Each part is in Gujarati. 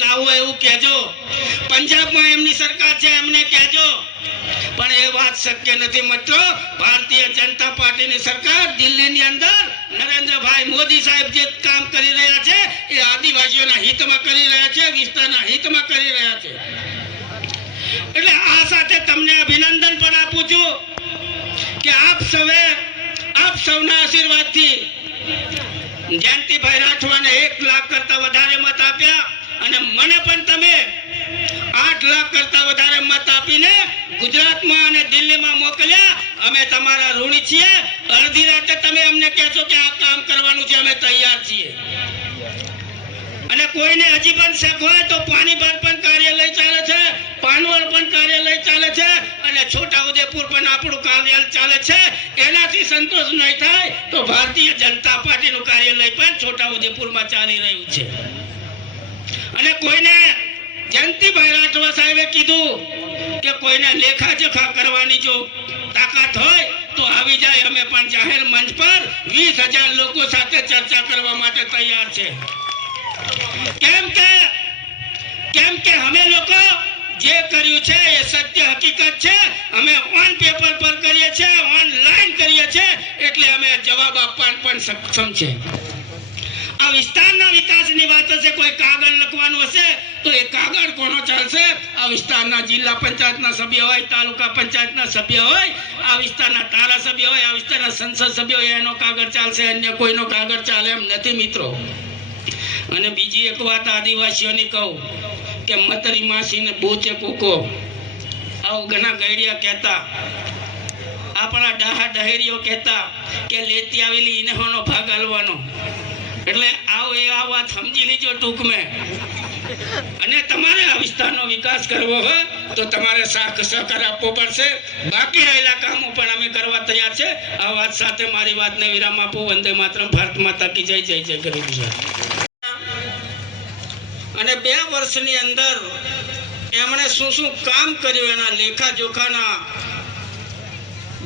લાવો એવું કહેજો. પંજાબમાં એમની સરકાર છે, એમને કહેજો. પણ એ વાત શક્ય નથી મિત્રો. ભારતીય જનતા પાર્ટીની સરકાર દિલ્હીની અંદર નરેન્દ્રભાઈ મોદી સાહેબ જે કામ કરી રહ્યા છે, એ આદિવાસીઓના હિતમાં કરી રહ્યા છે, વિસ્તારના હિતમાં કરી રહ્યા છે. એટલે આ સાથે તમને અભિનંદન પણ આપું છું કે આપ સૌએ, આપ સૌના આશીર્વાદથી જયંતિભાઈ રાઠવાને એક લાખ કરતા વધારે મત આપ્યા. અને મને પણ તમે આઠ લાખ કરતા વધારે મત આપીને ગુજરાતમાં અને દિલ્હીમાં મોકલ્યા. અમે તમારા ઋણી છીએ. અડધી રાતે તમે અમને કહેશો કે આ કામ કરવાનું છે, અમે તૈયાર છીએ. અને કોઈને હજી પણ શક હોય તો પાણીપત પણ કાર્યાલય ચાલે છે, પાનવડ પણ કાર્યાલય ચાલે છે અને છોટાઉદેપુર પણ આપણું કાર્યાલય ચાલે છે. એનાથી સંતોષ નહીં થાય તો ભારતીય જનતા પાર્ટીનું કાર્યાલય પણ છોટાઉદેપુરમાં ચાલી રહ્યું છે. અને કોઈને જયંતિભાઈ રાઠવા સાહેબે કીધું કે કોઈને લેખાજોખા કરવાની જો તાકાત હોય તો આવી જાય. અમે પણ જાહેર મંચ પર વીસ હજાર લોકો સાથે ચર્ચા કરવા માટે તૈયાર છે. કેમ કે કેમ કે અમે લોકો જે કર્યું છે એ સત્ય હકીકત છે. અમે ઓન પેપર પર કરીએ છીએ ઓનલાઈન કરીએ છીએ, એટલે અમે જવાબ આપવા પણ સક્ષમ છે. આ વિસ્તારના વિકાસની વાત હશે કોઈ કાગળ લખવાનું હશે, તો એ કાગળ કોનો ચાલશે? આ વિસ્તારના જિલ્લા પંચાયતના સભ્ય હોય, તાલુકા પંચાયતના સભ્ય હોય, આ વિસ્તારના ધારાસભ્ય હોય, આ વિસ્તારના સંસદ સભ્ય હોય, એનો કાગળ ચાલશે, અન્ય કોઈનો કાગળ ચાલે એમ નથી મિત્રો. અને બીજી એક વાત આદિવાસીઓની કહું, કે મતરી માસીને બોચે કૂકો. આવું ઘણા ગૈડિયા કહેતા. આપણા ડાહા ડહેરીઓ કહેતા કે લેતી આવેલી ઇનહોનો ભાગ હાલવાનો. એટલે આવો એ આ વાત સમજી લીજો ટૂંકમાં. અને તમારે આ વિસ્તારનો વિકાસ કરવો હોય તો તમારે સહકાર આપવો પડશે. બાકી રહેલા કામો પણ અમે કરવા તૈયાર છે. આ વાત સાથે મારી વાતને વિરામ આપો. વંદે માત્ર ભારત માતા કી જય જય જય ગરીબ અને બે વર્ષની અંદર એમણે શું શું કામ કર્યું એના લેખા જોખાના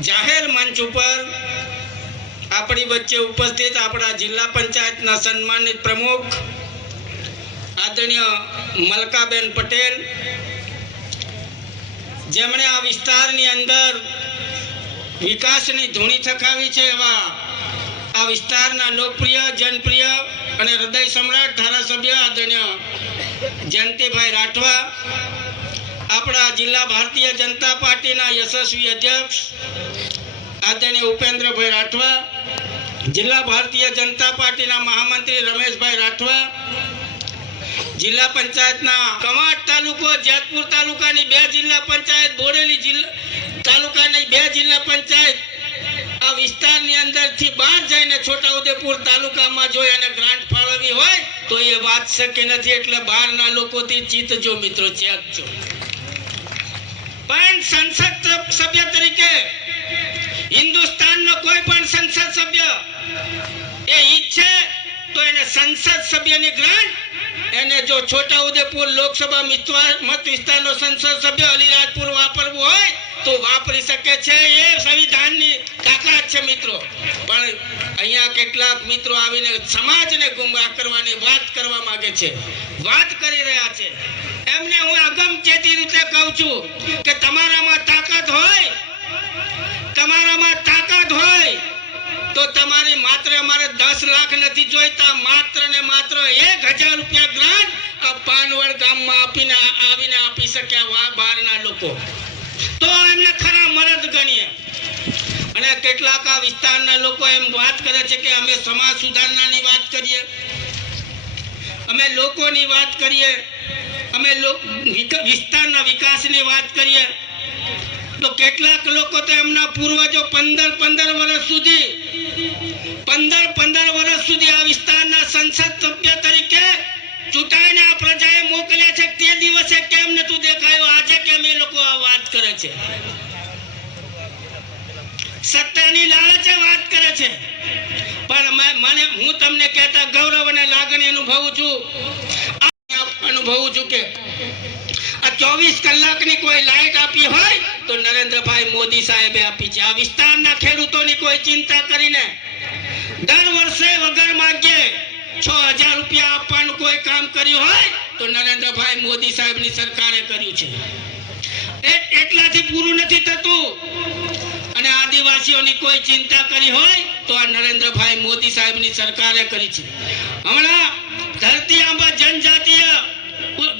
જાહેર મંચ ઉપર આપણી વચ્ચે ઉપસ્થિત આપણા જિલ્લા પંચાયતના સન્માનિત પ્રમુખ આદરણીય મલકાબેન પટેલ. જેમણે આ વિસ્તારની અંદર વિકાસની ધૂણી થકાવી છે એવા આ વિસ્તારના લોકપ્રિય, જનપ્રિય અને હૃદય સમ્રાટ ધારાસભ્ય આદરણીય જયંતિભાઈ રાઠવા, આપણા જિલ્લા ભારતીય જનતા પાર્ટીના યશસ્વી અધ્યક્ષ આદરણીય ઉપેન્દ્રભાઈ રાઠવા, જિલ્લા ભારતીય જનતા પાર્ટીના મહામંત્રી રમેશભાઈ રાઠવા, જિલ્લા પંચાયતના કવાંટ તાલુકો, જેતપુર તાલુકાની બે જિલ્લા પંચાયત, બોડેલી જિલ્લા તાલુકાની બે જિલ્લા પંચાયત આ વિસ્તારની અંદરથી બહાર જઈને છોટાઉદેપુર તાલુકામાં જો એને ગ્રાન્ટ ફાળવવી હોય, તો એ વાત શક્ય નથી એટલે બહારના લોકોથી જીતજો મિત્રો ચેતજો પણ સંસદ સભ્ય તરીકે હિન્દુસ્તાનનો કોઈ પણ સંસદ સભ્ય એ ઈચ્છે તો એને સંસદ સભ્યની ગ્રાન્ટ, એને જો છોટા ઉદેપુર લોકસભા મત વિસ્તારનો સંસદ સભ્ય અલીરાજપુર વાપરવું હોય તો વાપરી શકે છે એ સંવિધાનની તાકાત છે મિત્રો. પણ અહીંયા કેટલાક મિત્રો આવીને સમાજને ગુમરાહ કરવાની વાત કરવા માંગે છે. વાત કરી રહ્યા છે. એમને હું અગમચેતી રીતે કહું છું કે તમારામાં તાકાત હોય તમારામાં તાકાત હોય તો તમારી માત્ર અમારે દસ લાખ નથી જોઈતા, માત્ર ને માત્ર એક હજાર રૂપિયા ગ્રાન્ટ આ પાનવડ ગામમાં આપીને આવીને આપી શક્યા વા બહારના લોકો. તો એમને ખરા મરદ ગણીએ. અને કેટલાક આ વિસ્તારના લોકો એમ વાત કરે છે કે અમે સમાજ સુધારણાની વાત કરીએ. અમે લોકોની વાત કરીએ. અમે વિસ્તારના વિકાસની વાત કરીએ. તો કેટલાક લોકો તો એમના પૂર્વજો પંદર પંદર વર્ષ સુધી, પંદર પંદર વર્ષ સુધી આ વિસ્તારના સંસદ સભ્ય તરીકે ચૂંટાઈને આ પ્રજાએ મોકલ્યા છે. તે દિવસે કેમ નતું દેખાયું? આજે કેમ એ લોકો આ વાત કરે છે? સત્તાની લાલચે વાત કરે છે. પણ મને, હું તમને કહેતા ગૌરવ અને લાગણી અનુભવું છું. અનુભવું છું કે આ ચોવીસ કલાકની કોઈ લાઈટ આપી હોય તો નરેન્દ્રભાઈ મોદી સાહેબે આપી છે. આ વિસ્તારના ખેડૂતોની કોઈ ચિંતા કરીને દર વર્ષે વગર માગ્યે છ હજાર રૂપિયા આપવાનું કોઈ કામ કર્યું હોય તો નરેન્દ્રભાઈ મોદી સાહેબની સરકારે કર્યું છે. એટલાથી પૂરું નથી થતું. અને આદિવાસીઓની કોઈ ચિંતા કરી હોય તો આ નરેન્દ્રભાઈ મોદી સાહેબની સરકારે કરી છે. હમણાં ધરતી આંબા જનજાતીય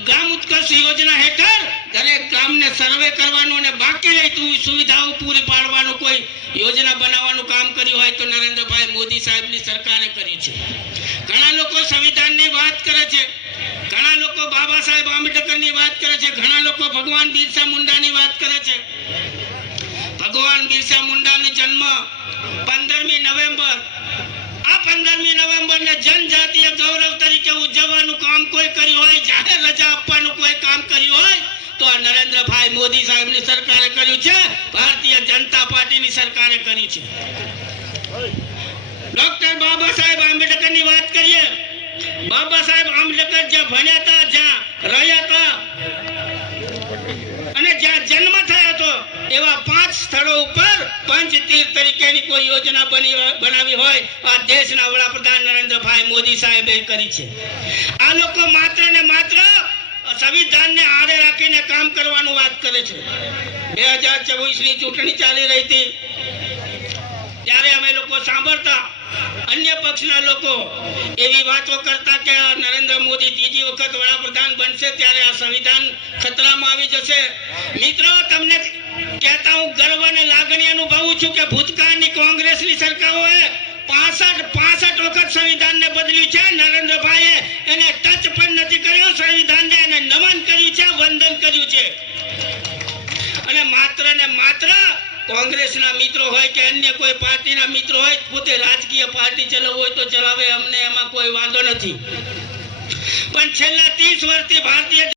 ગામ ઉત્કર્ષ યોજના હેઠળ દરેક ગામને સર્વે કરવાનું અને બાકી રહેતું સુવિધાઓ પૂરી પાડવાનું કોઈ યોજના બનાવવાનું કામ કર્યું હોય તો નરેન્દ્રભાઈ મોદી સાહેબની સરકારે કર્યું છે. ઘણા લોકો સંવિધાનની વાત કરે છે. ઘણા લોકો બાબા સાહેબ આંબેડકરની વાત કરે છે. ઘણા લોકો ભગવાન બિરસા મુંડાની વાત કરે છે. ભગવાન બિરસા મુંડાનો જન્મ પંદરમી નવેમ્બર, આ પંદરમી નવેમ્બરને જનજાતીય મોદી સાહેબની સરકારે કર્યું છે? ભારતીય જનતા પાર્ટીની સરકારે કર્યું છે. ડોક્ટર બાબા સાહેબ આંબેડકરની વાત કરીએ. બાબા સાહેબ આંબેડકર જ્યાં ભણ્યા હતા, જ્યાં રહ્યા હતા, અને જ્યાં જન્મ થયો હતો, એવા પાંચ સ્થળો ઉપર પંચતીર્થ તરીકેની કોઈ યોજના બની બનાવી હોય, આ દેશના વડાપ્રધાન નરેન્દ્રભાઈ મોદી સાહેબે કરી છે. આ લોકો માત્ર ને માત્ર સંવિધાનને આડે રાખીને કામ કરવાનું વાત કરે છે. બે હજાર ચોવીસની ચૂંટણી ચાલી રહી હતી. ત્યારે અમે લોકો સાંભળતા અન્ય પક્ષના લોકો એવી વાતો કરતા કે આ નરેન્દ્ર મોદી ત્રીજી વખત વડાપ્રધાન બનશે ત્યારે આ સંવિધાન ખતરામાં આવી જશે. મિત્રો, તમને કહેતા હું ગર્વ અને લાગણી અનુભવું છું કે ભૂતકાળની કોંગ્રેસની સરકારોએ પાસઠ પાસઠ વખત સંવિધાનને બદલ્યું છે. નરેન્દ્રભાઈએ એને ટચ પણ નથી કર્યો. સંવિધાનને એને નમન કર્યું છે, વંદન કર્યું છે. અને માત્ર ને માત્ર કોંગ્રેસના મિત્રો હોય કે અન્ય કોઈ પાર્ટીના મિત્રો હોય, પોતે રાજકીય પાર્ટી ચલાવવું હોય તો ચલાવે. અમને એમાં કોઈ વાંધો નથી. પણ છેલ્લા ત્રીસ વર્ષથી ભારતીય